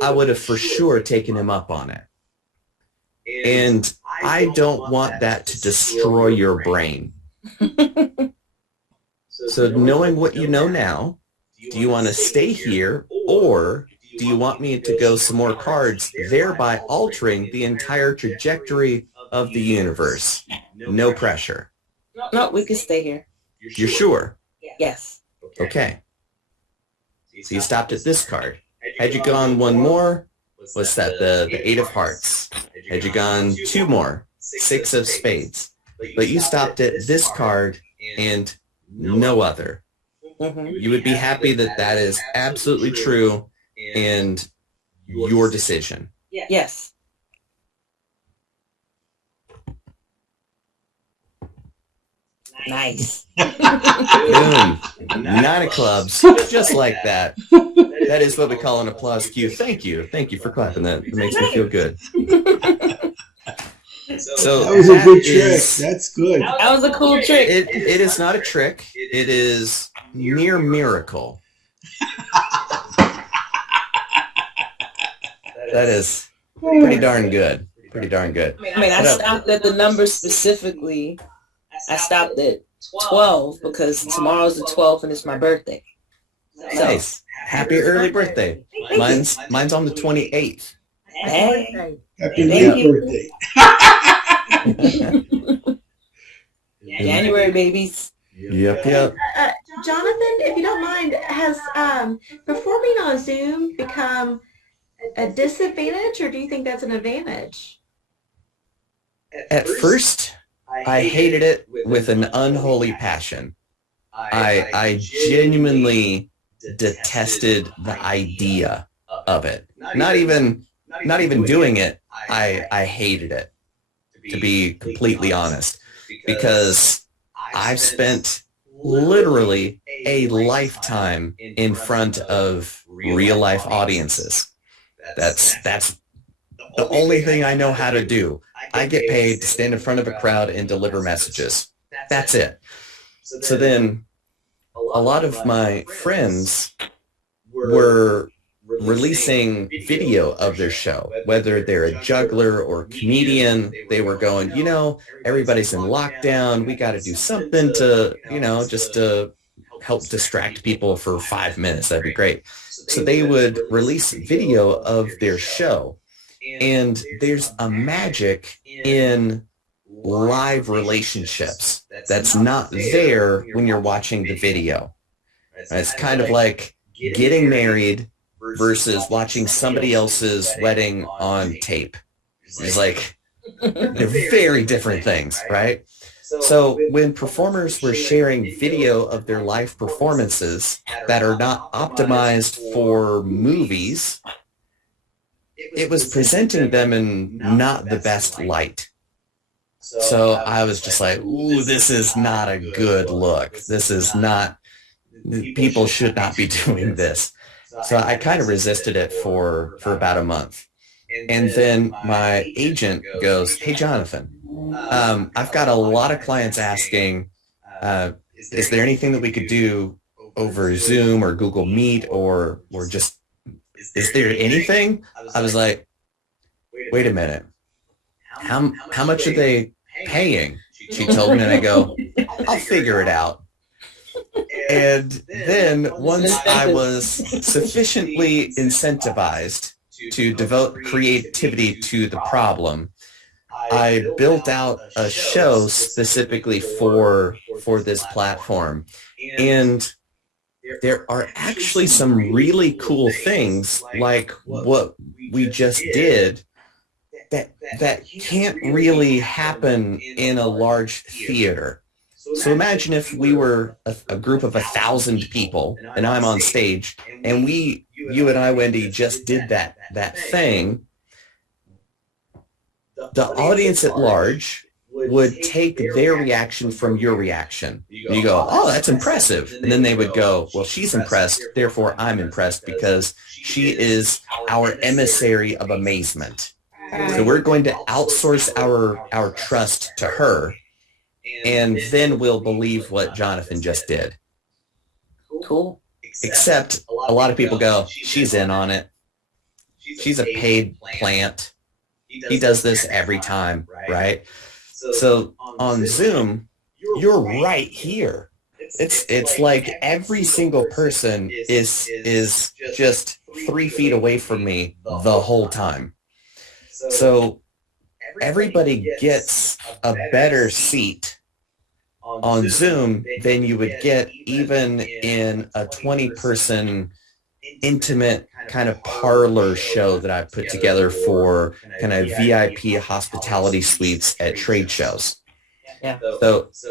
I would have for sure taken him up on it. And I don't want that to destroy your brain. So knowing what you know now, do you want to stay here, or do you want me to go some more cards, thereby altering the entire trajectory of the universe? No pressure. No, we can stay here. You're sure? Yes. Okay. So you stopped at this card. Had you gone one more, what's that, the 8 of hearts? Had you gone 2 more, 6 of spades? But you stopped at this card and no other. Mm-hmm. You would be happy that that is absolutely true and your decision. Yes. Nice. Boom. 9 of clubs, just like that. That is what we call an applause cue. Thank you. Thank you for clapping that. It makes me feel good. So That was a good trick. is- That's good. That was a cool trick. It is not a trick. It is near miracle. That is pretty darn good. Pretty darn good. I mean, I stopped at the number specifically. I stopped at 12 because tomorrow's the 12th and it's my birthday. So, Nice. Happy early birthday. Mine's on the 28th. hey, Happy Thank late you. birthday. January babies. Yep. Jonathan, if you don't mind, has performing on Zoom become a disadvantage, or do you think that's an advantage? At first, I hated it with an unholy passion. I genuinely detested the idea of it. Not even doing it. I hated it, to be completely honest, because I've spent literally a lifetime in front of real life audiences. That's the only thing I know how to do. I get paid to stand in front of a crowd and deliver messages. That's it. So then a lot of my friends were releasing video of their show, whether they're a juggler or a comedian. They were going, everybody's in lockdown. We got to do something to, just to help distract people for 5 minutes. That'd be great. So they would release video of their show. And there's a magic in live relationships that's not there when you're watching the video. It's kind of like getting married versus watching somebody else's wedding on tape. It's like, they're very different things, right? So when performers were sharing video of their live performances that are not optimized for movies, it was presenting them in not the best light. So I was just like, ooh, this is not a good look. This is not, people should not be doing this. So I kind of resisted it for about a month. And then my agent goes, hey, Jonathan, I've got a lot of clients asking, is there anything that we could do over Zoom or Google Meet or just, is there anything? I was like, wait a minute. How much are they paying? She told me, and I go, I'll figure it out. And then once I was sufficiently incentivized to devote creativity to the problem, I built out a show specifically for this platform. And there are actually some really cool things like what we just did that can't really happen in a large theater. So imagine if we were a group of 1,000 people and I'm on stage and you and I, Wendy, just did that thing. The audience at large would take their reaction from your reaction. You go, oh, that's impressive. And then they would go, well, she's impressed, therefore I'm impressed because she is our emissary of amazement. So we're going to outsource our trust to her, and then we'll believe what Jonathan just did. Cool. Except a lot of people go, she's in on it. She's a paid plant. He does this every time, right? So on Zoom, you're right here. It's like every single person is just 3 feet away from me the whole time. So everybody gets a better seat on Zoom than you would get even in a 20-person intimate kind of parlor show that I put together for kind of VIP hospitality suites at trade shows. Yeah.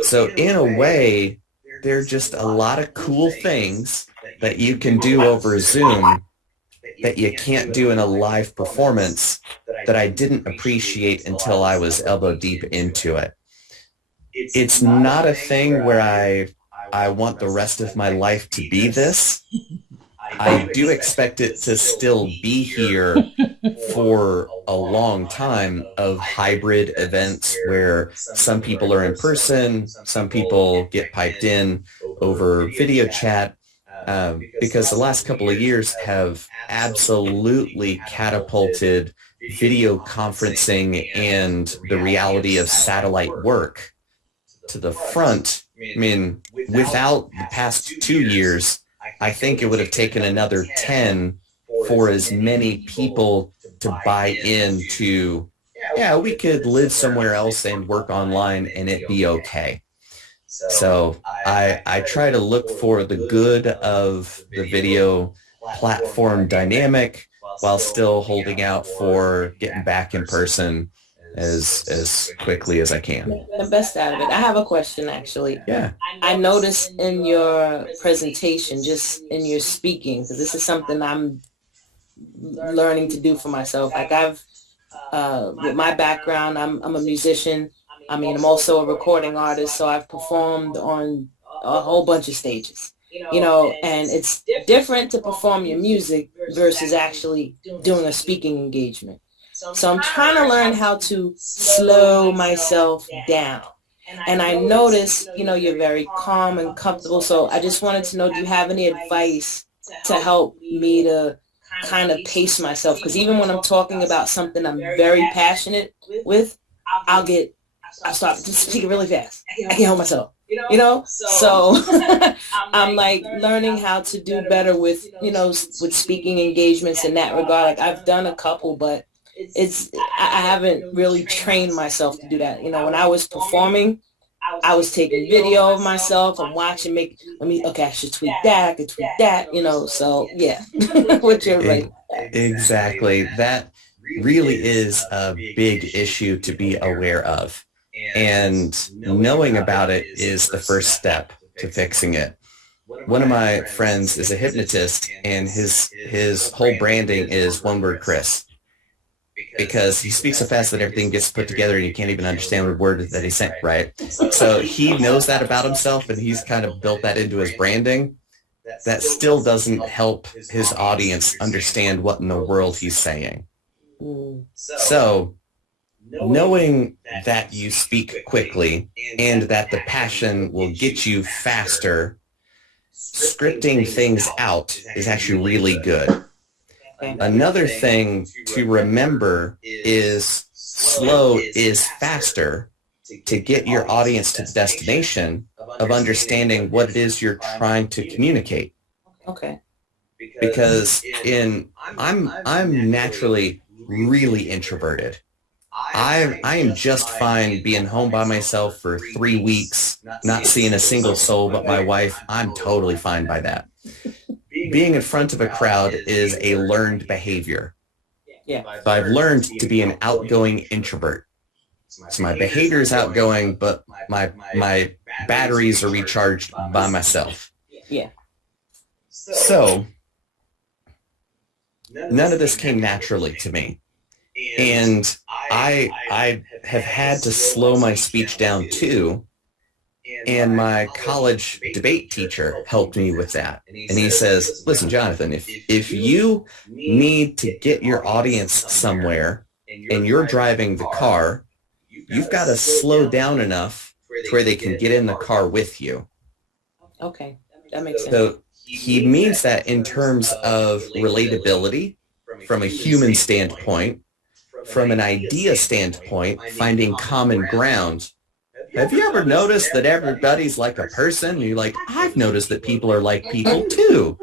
So in a way, there are just a lot of cool things that you can do over Zoom that you can't do in a live performance that I didn't appreciate until I was elbow deep into it. It's not a thing where I want the rest of my life to be this. I do expect it to still be here for a long time of hybrid events where some people are in person, some people get piped in over video chat, because the last couple of years have absolutely catapulted video conferencing and the reality of satellite work to the front. I mean, without the past 2 years, I think it would have taken another 10 for as many people to buy into, yeah, we could live somewhere else and work online and it be okay. So I try to look for the good of the video platform dynamic while still holding out for getting back in person as quickly as I can. The best out of it. I have a question, actually. Yeah. I noticed in your presentation, just in your speaking, because this is something I'm learning to do for myself. Like with my background, I'm a musician. I mean, I'm also a recording artist, so I've performed on a whole bunch of stages, and it's different to perform your music versus actually doing a speaking engagement. So I'm trying to learn how to slow myself down. And I noticed, you're very calm and comfortable. So I just wanted to know, do you have any advice to help me to kind of pace myself? Because even when I'm talking about something I'm very passionate with, I'll start just speaking really fast. I can't hold myself. you know? So I'm like learning how to do better with, you know, with speaking engagements in that regard. Like I've done a couple, but I haven't really trained myself to do that. You know, when I was performing, I was taking video of myself and watching, okay, I should tweak that, I could tweak that, you know, so yeah. What you're right. Exactly. That really is a big issue to be aware of. And knowing about it is the first step to fixing it. One of my friends is a hypnotist, and his whole branding is one word Chris, because he speaks so fast that everything gets put together and you can't even understand the word that he sent, right? So he knows that about himself, and he's kind of built that into his branding. That still doesn't help his audience understand what in the world he's saying. So knowing that you speak quickly and that the passion will get you faster, scripting things out is actually really good. Another thing to remember is slow is faster to get your audience to the destination of understanding what it is you're trying to communicate. Okay. Because I'm naturally really introverted. I am just fine being home by myself for 3 weeks, not seeing a single soul but my wife. I'm totally fine by that. Being in front of a crowd is a learned behavior. Yeah. So I've learned to be an outgoing introvert. So my behavior is outgoing, but my batteries are recharged by myself. Yeah. So none of this came naturally to me. And I have had to slow my speech down too. And my college debate teacher helped me with that. And he says, listen, Jonathan, if you need to get your audience somewhere and you're driving the car, you've got to slow down enough to where they can get in the car with you. Okay, that makes sense. So he means that in terms of relatability from a human standpoint, from an idea standpoint, finding common ground. Have you ever noticed that everybody's like a person? You're like, I've noticed that people are like people too.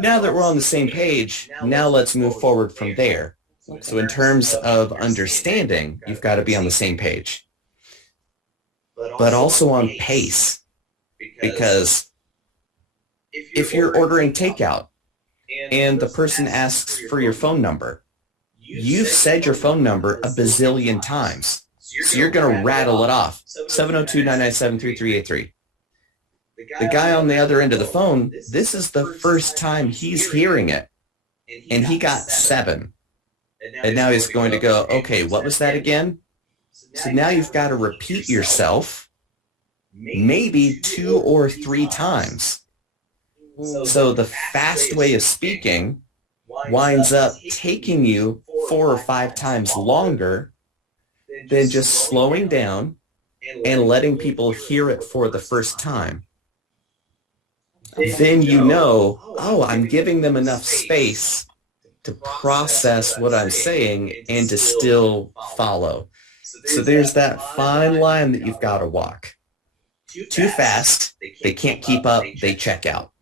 Now that we're on the same page, now let's move forward from there. So in terms of understanding, you've got to be on the same page. But also on pace, because if you're ordering takeout and the person asks for your phone number, you've said your phone number a bazillion times. So you're going to rattle it off. 702-997-3383. The guy on the other end of the phone, this is the first time he's hearing it. And he got 7. And now he's going to go, okay, what was that again? So now you've got to repeat yourself maybe 2 or 3 times. So the fast way of speaking winds up taking you 4 or 5 times longer than just slowing down and letting people hear it for the first time. Then you know, oh, I'm giving them enough space to process what I'm saying and to still follow. So there's that fine line that you've got to walk. Too fast, they can't keep up, they check out.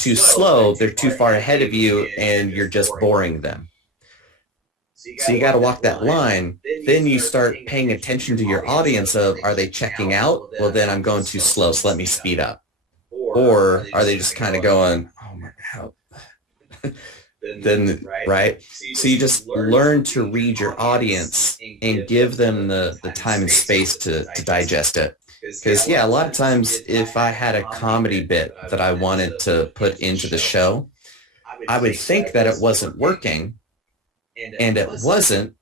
Too slow, they're too far ahead of you and you're just boring them. So you got to walk that line. Then you start paying attention to your audience of, are they checking out? Well, then I'm going too slow, so let me speed up. Or are they just kind of going, oh my God. Then, right? So you just learn to read your audience and give them the time and space to digest it. Because, yeah, a lot of times if I had a comedy bit that I wanted to put into the show, I would think that it wasn't working. And it wasn't,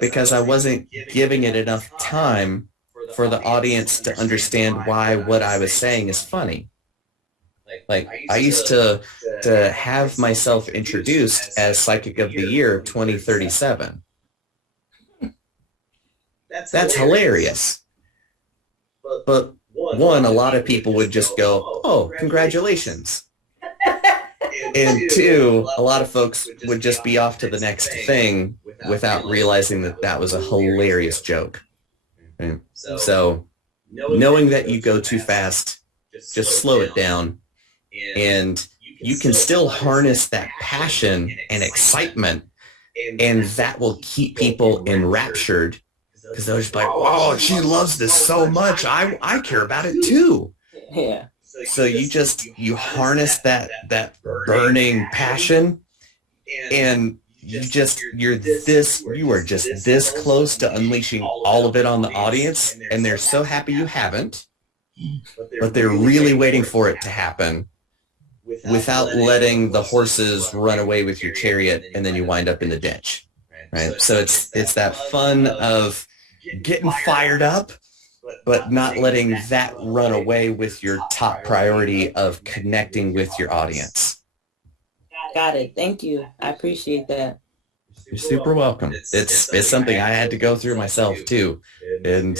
because I wasn't giving it enough time for the audience to understand why what I was saying is funny. Like, I used to have myself introduced as Psychic of the Year 2037. That's hilarious. But one, a lot of people would just go, oh, congratulations. And 2, a lot of folks would just be off to the next thing without realizing that that was a hilarious joke. And so knowing that you go too fast, just slow it down, and you can still harness that passion and excitement, and that will keep people enraptured because they're just like, oh, she loves this so much. I care about it too. Yeah. So you harness that burning passion, and you are just this close to unleashing all of it on the audience, and they're so happy you haven't, but they're really waiting for it to happen without letting the horses run away with your chariot and then you wind up in the ditch, right? So it's that fun of getting fired up, but not letting that run away with your top priority of connecting with your audience. Got it. Thank you. I appreciate that. You're super welcome. It's something I had to go through myself too, and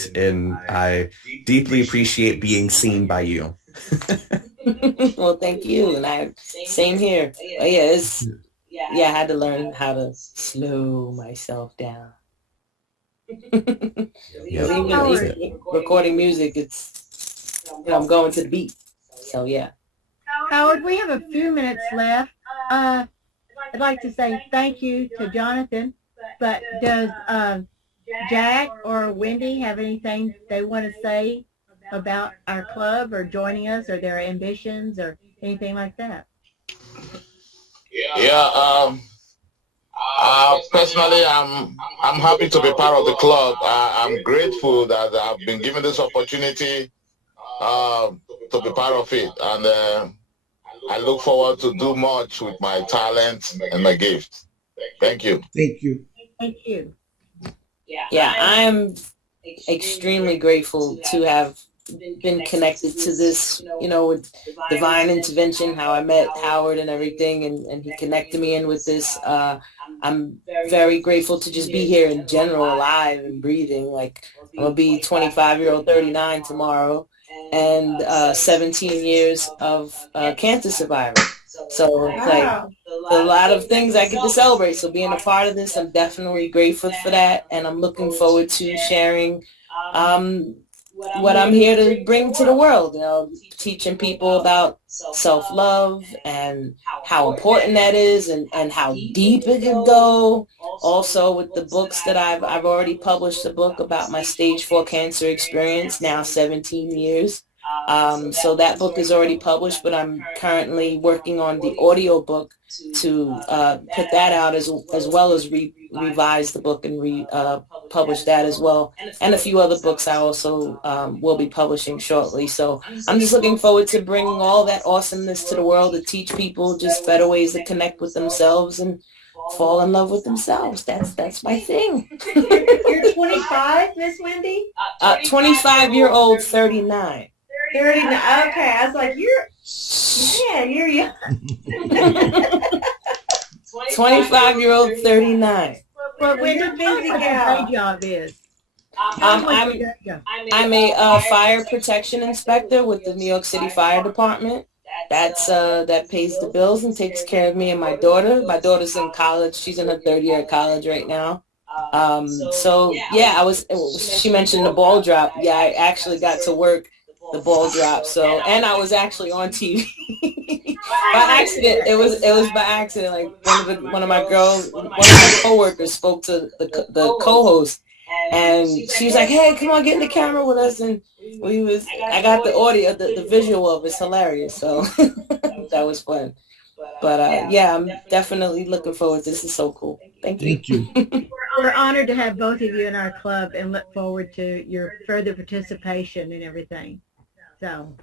I deeply appreciate being seen by you. Well, thank you, and same here. But I had to learn how to slow myself down. Even recording music, it's I'm going to the beat. So yeah. Howard, we have a few minutes left. I'd like to say thank you to Jonathan, but does Jack or Wendy have anything they want to say about our club or joining us or their ambitions or anything like that? Yeah. Personally, I'm happy to be part of the club. I'm grateful that I've been given this opportunity to be part of it, and I look forward to do much with my talent and my gift. Thank you. Thank you. Thank you. Yeah, I'm extremely grateful to have been connected to this, with divine intervention, how I met Howard and everything, and he connected me in with this. I'm very grateful to just be here in general, alive and breathing. Like, I'm going to be 25-year-old 39 tomorrow, and 17 years of cancer survivor. So, like, a lot of things I get to celebrate. So being a part of this, I'm definitely grateful for that, and I'm looking forward to sharing what I'm here to bring to the world, teaching people about self-love and how important that is, and how deep it can go. Also with the books that I've already published a book about my stage 4 cancer experience, now 17 years. So that book is already published, but I'm currently working on the audio book to put that out as well as revise the book and publish that as well. And a few other books I also will be publishing shortly. So I'm just looking forward to bringing all that awesomeness to the world, to teach people just better ways to connect with themselves and fall in love with themselves. That's my thing. You're 25, Miss Wendy? 25-year-old 39. 39. Okay, I was like, you're young. 25-year-old 39. Well, When your the busy day gal. job is. I'm a fire protection inspector with the New York City Fire Department. That pays the bills and takes care of me and my daughter. My daughter's in college. She's in her 3rd year at college right now. She mentioned the ball drop. Yeah, I actually got to work the ball drop. So, and I was actually on TV by accident. It was by accident. Like one of my coworkers spoke to the co-host, and she was like, "Hey, come on, get in the camera with us." And I got the audio, the visual of it's hilarious. So that was fun. But I'm definitely looking forward. This is so cool. Thank you. Thank you. We're honored to have both of you in our club and look forward to your further participation and everything. So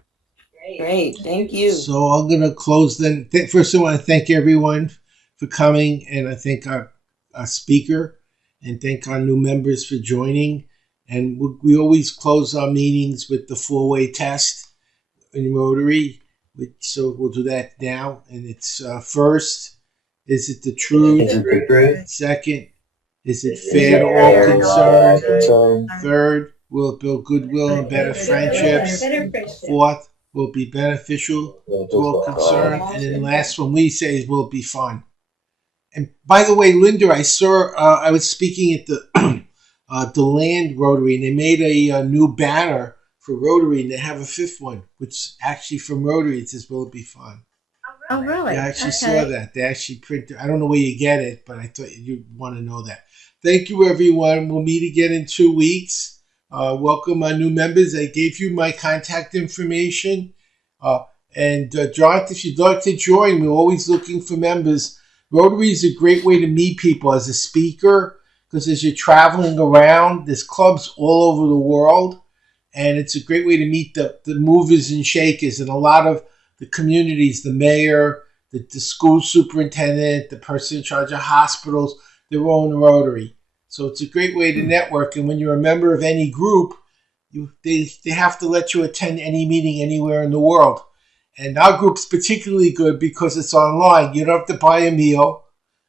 Great. Thank you. So I'm going to close then. First, I want to thank everyone for coming, and I thank our speaker, and thank our new members for joining. And we always close our meetings with the 4-way test in Rotary. So we'll do that now. And it's first, is it the truth? Second, is it fair to all concerned? Third, will it build goodwill and better friendships? Fourth, will it be beneficial to all concerned? And then the last one we say is, will it be fun? And by the way, Linda, I saw, I was speaking at the Land Rotary, and they made a new banner for Rotary, and they have a 5th one, which is actually from Rotary. It says, "Will it be fun?" Oh, really? Yeah, I actually Okay. saw that. They actually printed. I don't know where you get it, but I thought you'd want to know that. Thank you, everyone. We'll meet again in 2 weeks. Welcome my new members. I gave you my contact information. And John, if you'd like to join, we're always looking for members. Rotary is a great way to meet people as a speaker, because as you're traveling around, there's clubs all over the world, and it's a great way to meet the movers and shakers in a lot of the communities, the mayor, the school superintendent, the person in charge of hospitals, their own Rotary. So it's a great way to network, and when you're a member of any group, they have to let you attend any meeting anywhere in the world. And our group's particularly good because it's online. You don't have to buy a meal,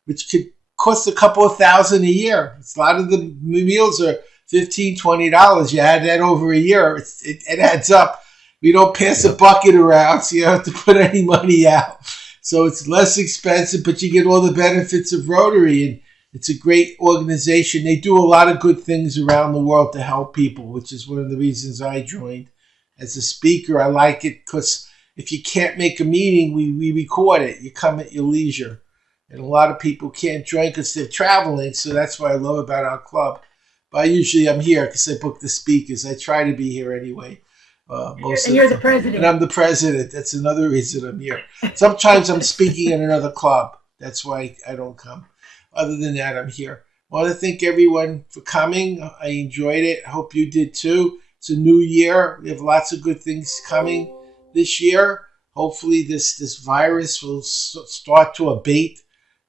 which could cost a couple of $1,000 a year. A lot of the meals are $15, $20. You add that over a year, it adds up. We don't pass a bucket around, so you don't have to put any money out. So it's less expensive, but you get all the benefits of Rotary, and it's a great organization. They do a lot of good things around the world to help people, which is one of the reasons I joined. As a speaker, I like it because if you can't make a meeting, we record it. You come at your leisure. And a lot of people can't join because they're traveling, so that's what I love about our club. But usually I'm here because I book the speakers. I try to be here anyway. And you're the president. And I'm the president. That's another reason I'm here. Sometimes I'm speaking in another club. That's why I don't come. Other than that, I'm here. I want to thank everyone for coming. I enjoyed it. I hope you did too. It's a new year. We have lots of good things coming this year. Hopefully this virus will start to abate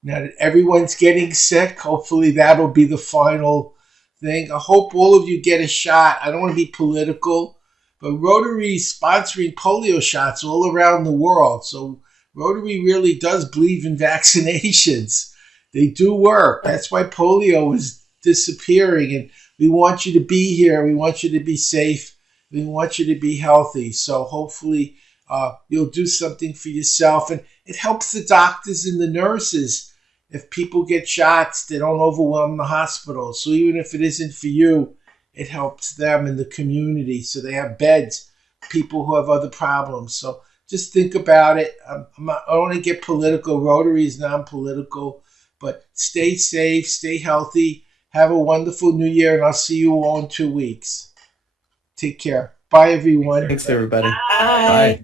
now that everyone's getting sick. Hopefully that'll be the final thing. I hope all of you get a shot. I don't want to be political, but Rotary is sponsoring polio shots all around the world. So Rotary really does believe in vaccinations. They do work. That's why polio is disappearing, and we want you to be here. We want you to be safe. We want you to be healthy. So hopefully you'll do something for yourself. And it helps the doctors and the nurses. If people get shots, they don't overwhelm the hospital. So even if it isn't for you, it helps them in the community. So they have beds, people who have other problems. So just think about it. I don't want to get political. Rotary is non-political. But stay safe, stay healthy. Have a wonderful new year, and I'll see you all in 2 weeks. Take care. Bye, everyone. Thanks, everybody. Bye. Bye.